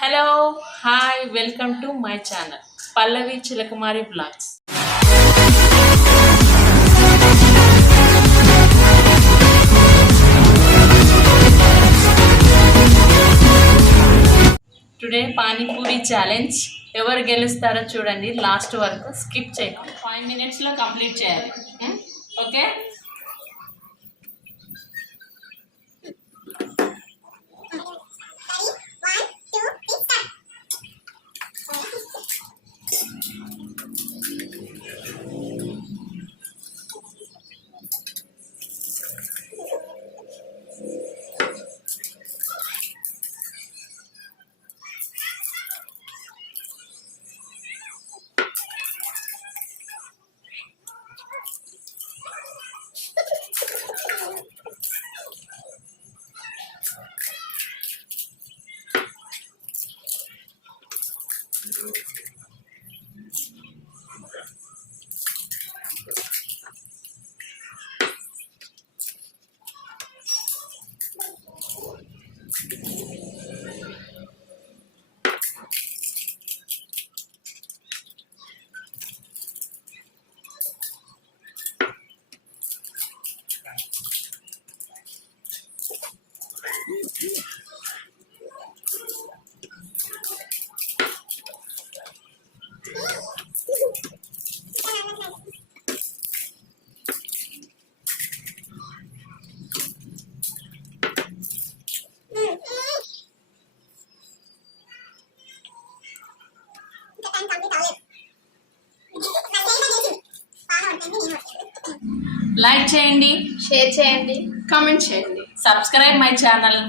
Hello, hi, welcome to my channel, Pallavi chilukamari vlogs. Today panipuri ఛాలెంజ్ ఎవరు గెలుస్తారో చూడండి. లాస్ట్ వరకు స్కిప్ చేయకండి. 5 minutes కంప్లీట్ చేయాలి. ఓకే. లైక్ చేయండి, షేర్ చేయండి, కామెంట్ చేయండి, సబ్స్క్రైబ్ మై ఛానల్.